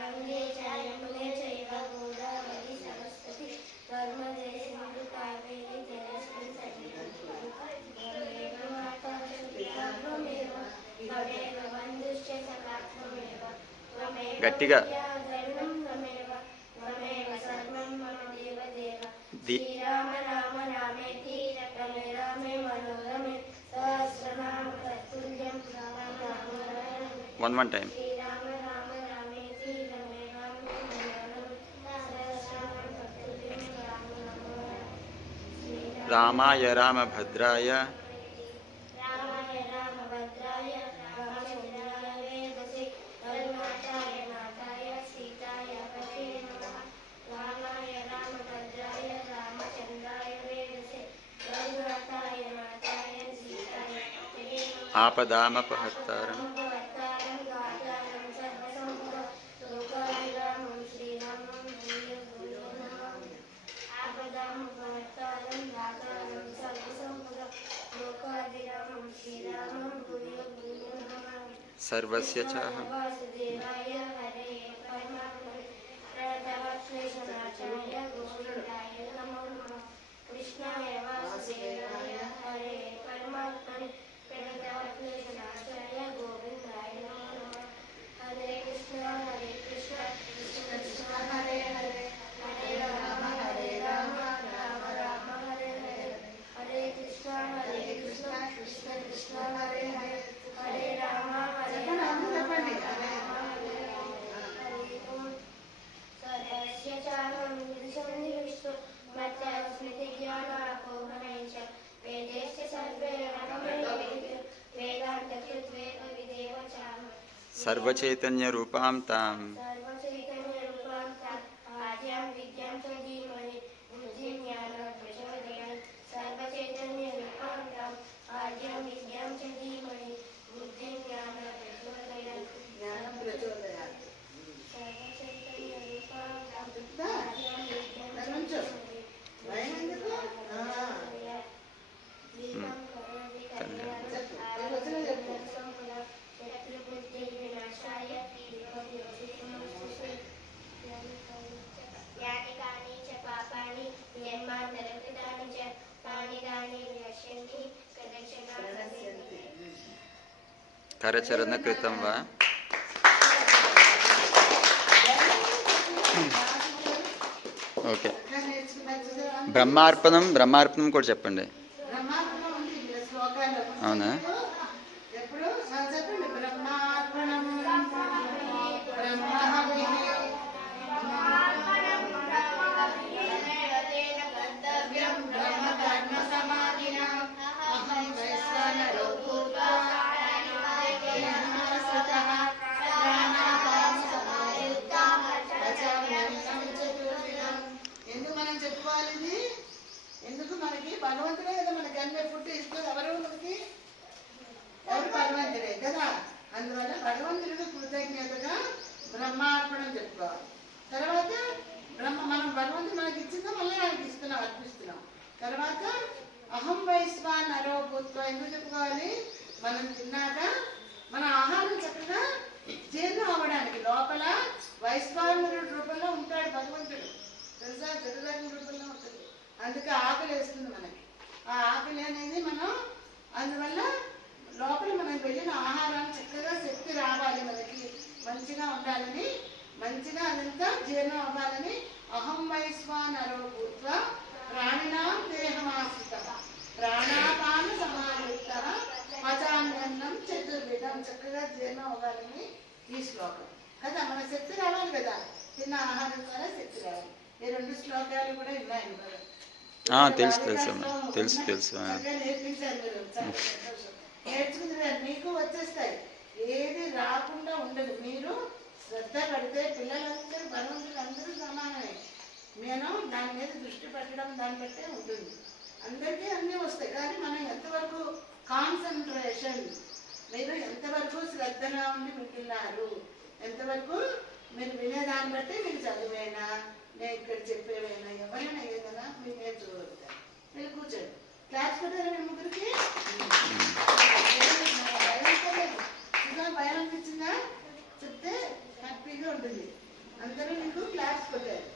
గంగే చ యమునే చైవ గోదావరి సరస్వతి నర్మదే సింధు కావేరి జలేస్మిన్ సన్నిధిం త్వమేవ మాతా చ పితా త్వమేవ త్వమేవ బంధుశ్చ సఖా త్వమేవ త్వమేవ విద్యాధర్మం త్వమేవ త్వమేవ సర్వం మమ దేవదేవ శ్రీరామ రామ రామేతి రమే రామే మనోరమే సహస్రనామ తత్తుల్యం రామ రామ one time శ్రీరామ రామ రామేతి రమే రామే మనోరమే సహస్రనామ తత్తుల్యం రామ రామ రామాయ రామభద్రాయ రామాయ రామభద్రాయ రామచంద్రాయ వేదసే కరుణాచార్య నాథాయ సీతాయ పతే నమః రామాయ రామభద్రాయ రామచంద్రాయ వేదసే కరుణాచార్య నాథాయ సీతాయ పతే నమః ఆపదామపహర్తారం భవతారం గాతారం సర్వసంపద లోకాభిరామం శ్రీరామం భూయ భూయో నమామి ఆపదామపహర్తారం గాతారం సర్వసంపద లోకాభిరామం శ్రీరామం భూయ భూయో నమామి సర్వస్య చాహం వాసుదేవాయ హరే పరమాత్మనే ప్రణతవక్లేశనాశాయ గోవిందాయ నమో నమః కృష్ణాయ వాసుదేవాయ హరే పరమాత్మనే ప్రణతవక్లేశనాశాయ గోవిందాయ నమో నమః హరే కృష్ణ కృష్ణ కృష్ణ హరే హరే హరే రామ రామ రామ హరే హరే హరే కృష్ణ కృష్ణ కృష్ణ కృష్ణ హరే హరే హరే రామ చెప్పండి హరే ఓం సర్వస్య చాహం విశ్వం మత్తస్మితి జ్ఞానాపోహనై చ వేదేశ్చ సర్వే వేదాంతకృత్వేవ విదేవ చాహం సర్వచైతన్య రూపాం తాం సర్వచైతన్యరూపాం ఆద్యాం విద్యాం చ ధీమహి బుద్ధిం జ్ఞానాత్ ప్రచోదయాత్ సర్వచైతన్యరూపాం ఆద్యాం విద్యాం చ ధీమహి బుద్ధిం జ్ఞానాత్ ప్రచోదయాత్ జ్ఞానం ప్రచోదయాత్. సర్వచైతన్యరూపాం చెప్తా? ఆద్యాం విద్యాం చ నుంచో. ధీమహి భయం ఎందుకు? దీపం కరోతి కళ్యాణం చెప్పు. వచ్చిన చెప్పు. శత్రుబుద్ధి వినాశాయ దీపం జ్యోతిర్నమోస్తుతే యాని కాని చ పాపాని జన్మాంతరకృతాని చ తాని దాని వినశ్యంతి ప్రదక్షిణా ప్రణశ్యంతి. కరచరణ కృతం వా ఓకే ఎట్లా నేర్చుకున్నారు చూసావా? బ్రహ్మార్పణం కూడా చెప్పండి బ్రహ్మార్పణం ఉంది ఇక్కడ శ్లోకాల్లో. అవునా? ఎప్పుడు చెప్పండి. బ్రహ్మార్పణం బ్రహ్మహవిః బ్రహ్మకర్మ సమాధినా అహం వైశ్వానరో భూత్వా దేహమాశ్రితః ప్రాణాపాన సమాయుక్తః పచామ్యన్నం చతుర్విధం. ఎందుకు మనం చెప్పుకోవాలి ఇది? ఎందుకు మనకి భగవంతుడే కదా మనకి అన్ని ఫుడ్ ఇస్తుంది. ఎవరు మనకి? ఎవరు? భగవంతుడే కదా. అందువల్ల భగవంతుడికి కృతజ్ఞతగా బ్రహ్మార్పణం చెప్పుకోవాలి. తర్వాత మనం భగవంతుడు మనకి ఇచ్చిందో మళ్ళీ ఆయనకి ఇస్తున్నాం, అర్పిస్తున్నాం. తర్వాత అహం వైశ్వానరో భూత్వా ఎందుకు చెప్పుకోవాలి? మనం తిన్నాక మన ఆహారం చక్కగా జీర్ణం అవ్వడానికి లోపల వైశ్వానరుడు రూపంలో ఉంటాడు భగవంతుడు. తెలుసా? జగదాగ్ని రూపంలో ఉంటుంది. అందుకే ఆకలి వేస్తుంది మనకి. ఆ ఆకలి అనేది మనం అందువల్ల లోపల మనం వెళ్ళిన ఆహారాన్ని చక్కగా శక్తి రావాలి, మనకి మంచిగా ఉండాలని, మంచిగా అదంతా జీర్ణం అవ్వాలని అహం వైశ్వానరో భూత్వా ప్రాణినాం దేహమాశ్రితః ప్రాణాపాన సమాయుక్తః పచామ్యన్నం చతుర్విధం. చక్కగా జీర్ణం అవ్వాలని ఈ శ్లోకం కదా. మన శక్తి రావాలి కదా, తిన్న ఆహారం ద్వారా శక్తి రావాలి. ఈ రెండు శ్లోకాలు కూడా ఉన్నాయి కదా. తెలుసు నేర్పించారు మీరు. చాలా సంతోషం. నేర్చుకుంటున్నారు, మీకు వచ్చేస్తాయి. ఏది రాకుండా ఉండదు. మీరు శ్రద్ధ పడితే పిల్లలందరూ భగవంతులు అందరూ సమానమే. నేను దాని మీద దృష్టి పెట్టడం దాన్ని బట్టే ఉంటుంది. అందరికీ అన్నీ వస్తాయి. కానీ మనం ఎంతవరకు కాన్సన్ట్రేషన్, మీరు ఎంతవరకు శ్రద్ధగా ఉండి వింటున్నారు, ఎంతవరకు మీరు వినేదాన్ని బట్టి మీకు చదివేనా, నేను ఇక్కడ చెప్పేవేనా, ఎవరైనా ఏదైనా మీరు నేర్చుకోగలుగుతారు. మీరు కూర్చోండి. క్లాస్ పెట్టారా మీ ముగ్గురికి? భయం అనిపించిందా? చెప్తే హ్యాపీగా ఉంటుంది. అందరూ నీకు క్లాప్స్ కొట్టారు.